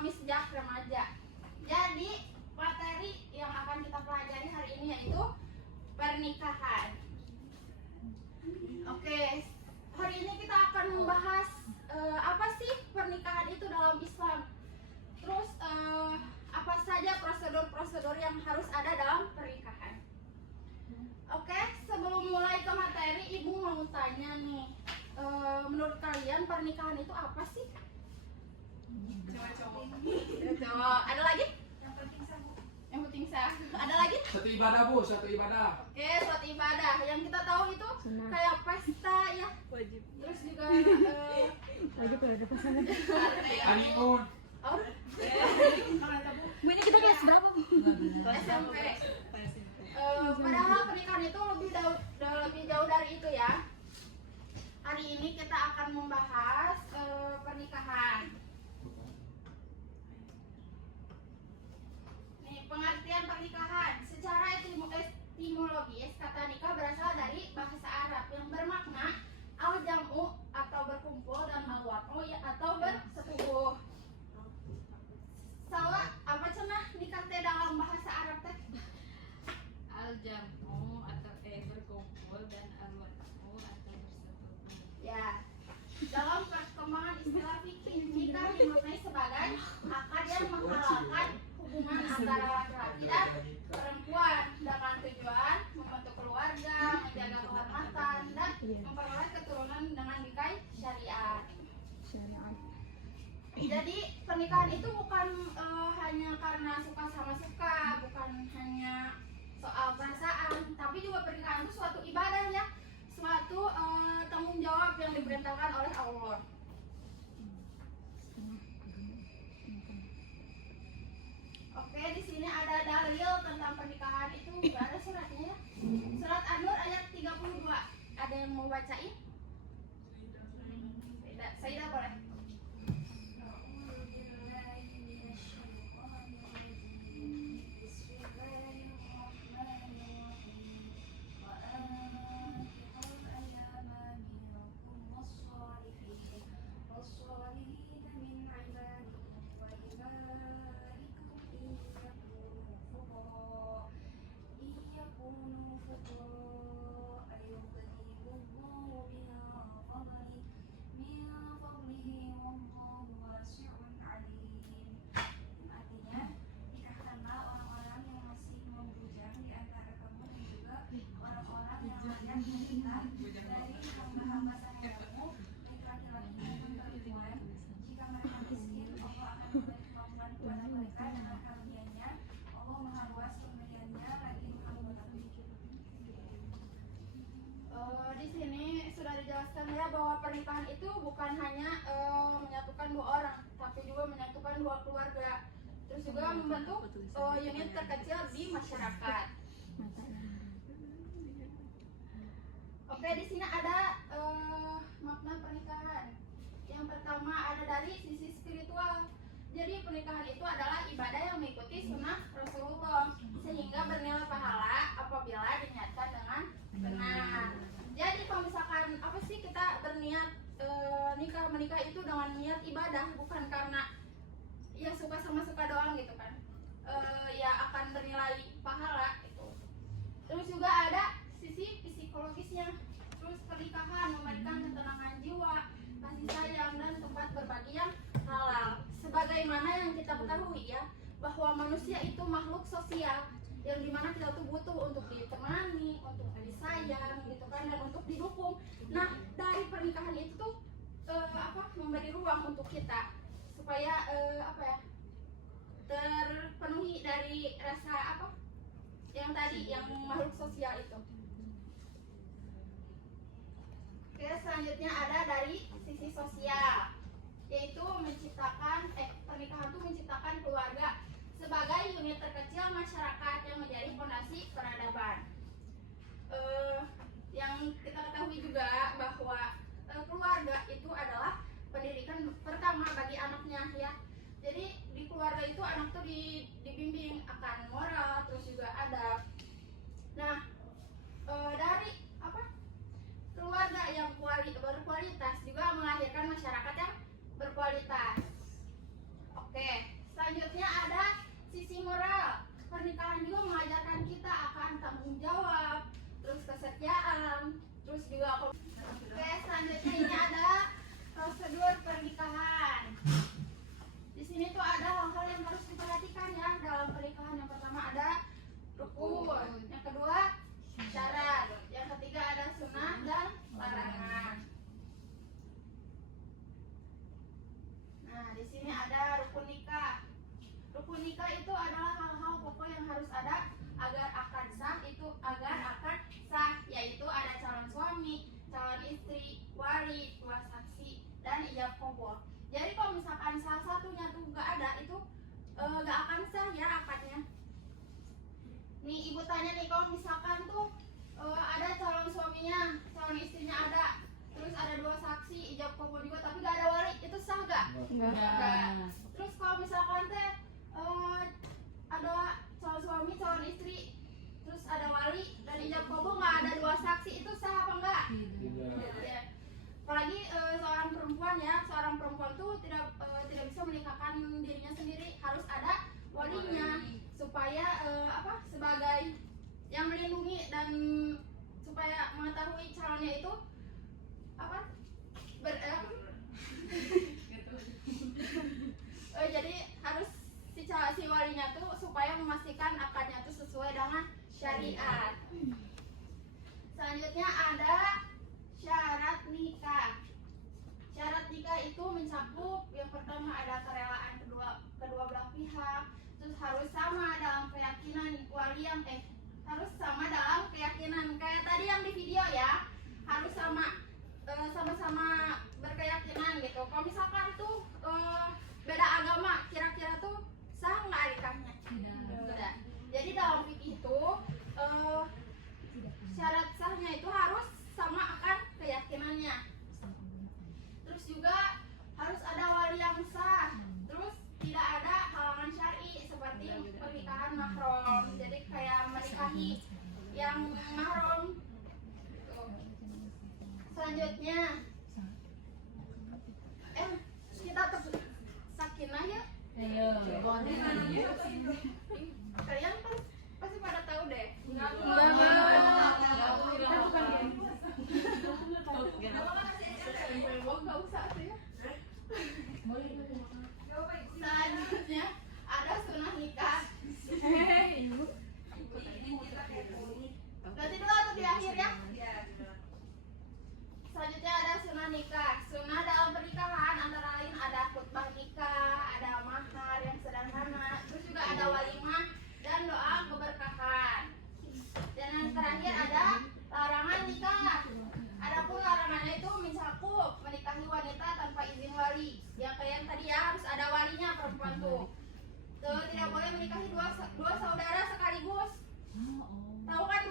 memahami sejak remaja. Jadi materi yang akan kita pelajari hari ini yaitu pernikahan. Oke, hari ini kita akan membahas apa sih pernikahan itu dalam Islam. Terus apa saja prosedur-prosedur yang harus ada dalam pernikahan. Oke, sebelum mulai ke materi, Ibu mau tanya nih, menurut kalian pernikahan itu apa sih? Cowok. Ada lagi? Yang penting sah. Ada lagi? Satu ibadah Bu, satu ibadah. Oke, suatu ibadah. Yang kita tahu itu kayak pesta ya. Wajib. Terus juga Wajib kalau ada pasangan. Honeymoon. oh, Bu, ini kita kelas berapa, Bu? SMP. Padahal pernikahan itu lebih jauh dari itu ya. Hari ini kita akan membahas pernikahan. Nih, pengertian pernikahan. Secara etimologis, kata nikah berasal dari bahasa Arab yang bermakna al-jam'u atau berkumpul dan al-waqu atau bersetubuh. Salah apa cenah nikah teh dalam bahasa Arab teh? Al-jam'u atau berkumpul dan al-waqu atau bersetubuh. Ya. Dalam perkembangan istilah fikih, nikah dimaknai sebagai akad yang menghalalkan hubungan antara laki-laki dan perempuan dengan tujuan membentuk keluarga, menjaga kehormatan, dan memperoleh keturunan dengan nikahi syariat. Jadi pernikahan itu bukan hanya karena suka sama suka, bukan hanya soal perasaan, tapi juga pernikahan itu suatu ibadah ya, suatu tanggung jawab yang diperintahkan oleh Allah. Oke, di sini ada dalil tentang pernikahan itu, nggak ada suratnya ya. Surat An-Nur ayat 32. Ada yang mau bacain? Sayyidah boleh. Di sini sudah dijelaskan ya bahwa pernikahan itu bukan hanya menyatukan dua orang, tapi juga menyatukan dua keluarga. Terus juga membentuk unit terkecil di masyarakat. Oke, di sini ada makna pernikahan. Yang pertama ada dari sisi spiritual. Jadi pernikahan itu adalah ibadah yang mengikuti sunnah Rasulullah sehingga bernilai pahala apabila diniatkan dengan benar. Jadi kalau misalkan apa sih kita berniat menikah itu dengan niat ibadah, bukan karena ya suka sama suka doang gitu kan, ya akan bernilai pahala gitu. Terus juga ada sisi psikologisnya. Terus pernikahan memberikan ketenangan jiwa, kasih sayang, dan tempat berbagi yang halal. Sebagaimana yang kita ketahui ya, bahwa manusia itu makhluk sosial yang dimana kita tuh butuh untuk ditemani, untuk disayang gitu kan, dan untuk didukung. Nah, dari pernikahan itu tuh memberi ruang untuk kita supaya terpenuhi dari rasa yang tadi yang makhluk sosial itu. Oke, selanjutnya ada dari sisi sosial, yaitu pernikahan itu menciptakan keluarga sebagai unit terkecil masyarakat yang menjadi fondasi peradaban. Yang kita ketahui juga bahwa keluarga itu adalah pendidikan pertama bagi anaknya ya. Jadi di keluarga itu anak tuh dibimbing akan moral, terus juga adab. Nah, dari keluarga yang berkualitas juga melahirkan masyarakat yang berkualitas. Oke. misalnya nih kalau misalkan tuh ada calon suaminya, calon istrinya ada, terus ada 2 saksi ijab kabul juga tapi gak ada wali, itu sah gak? Enggak. Terus kalau misalkan teh ada calon suami, calon istri, terus ada wali dan ijab kabul nggak ada 2 saksi, itu sah apa enggak? Ya. Apalagi seorang perempuan tuh tidak bisa menikahkan dirinya sendiri, harus ada walinya supaya sebagai yang melindungi dan supaya mengetahui calonnya itu jadi harus si walinya tuh supaya memastikan akadnya tuh sesuai dengan syariat. Selanjutnya ada syarat nikah. Syarat nikah itu mencakup yang pertama ada kerelaan kedua belah pihak, terus harus sama dalam keyakinan wali yang harus sama dalam keyakinan kayak tadi yang di video ya, harus sama-sama berkeyakinan gitu. Kalau misalkan tuh beda agama, kira-kira tuh sah nggak nikahnya? Tidak. Jadi dalam fikih itu syarat sahnya itu harus sama akan keyakinannya. Terus juga harus ada wali yang sah. Terus tidak ada halangan syar'i seperti pernikahan mahram. Jadi kayak menikahi yang mahram. Selanjutnya kita sakinah ya. Kalian pasti pada tahu deh. Enggak usah tuh ya. Selanjutnya ada sunnah nikah. Nanti dulu atau di akhir ya. Selanjutnya ada sunnah nikah. Sunnah dalam pernikahan antara lain ada khutbah nikah, ada mahar yang sederhana, terus juga ada walimah dan doa keberkahan. Dan yang terakhir ada larangan nikah. Adapun larangannya itu mencakup menikahi wanita tanpa izin wali. Yang kalian tadi ya harus ada walinya perempuan tuh. Tidak boleh menikahi dua saudara sekaligus. Tahu kan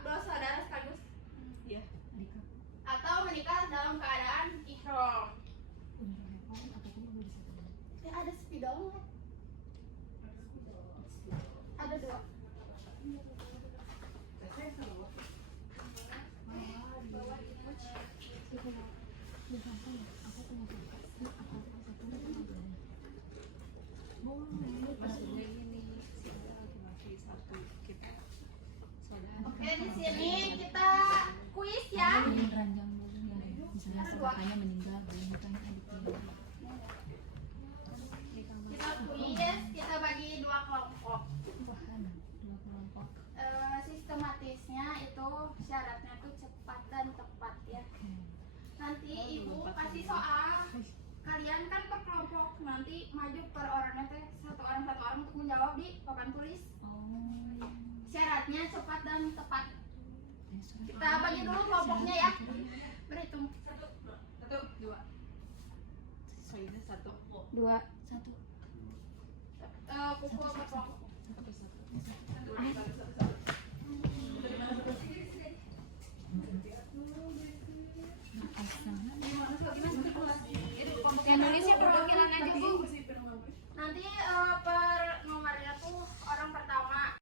dua saudara sekaligus? Iya. Atau menikah dalam keadaan ihram. Ya ada spidol nggak? Ada 2. Oke, di sini kita kuis ya. Misalnya saudaranya meninggal, nikahnya adiknya. Kita kuis, kita bagi 2 kelompok. Sistematisnya itu syaratnya tuh cepat dan tepat ya. Nanti ibu kasih soal, kalian kan per kelompok, nanti maju per orangnya teh satu orang untuk menjawab di papan tulis. Syaratnya cepat dan tepat. Kita bagi dulu kelompoknya ya. Berhitung. 1, 2. Soalnya 1. 2, 1. Pukul berkelompok.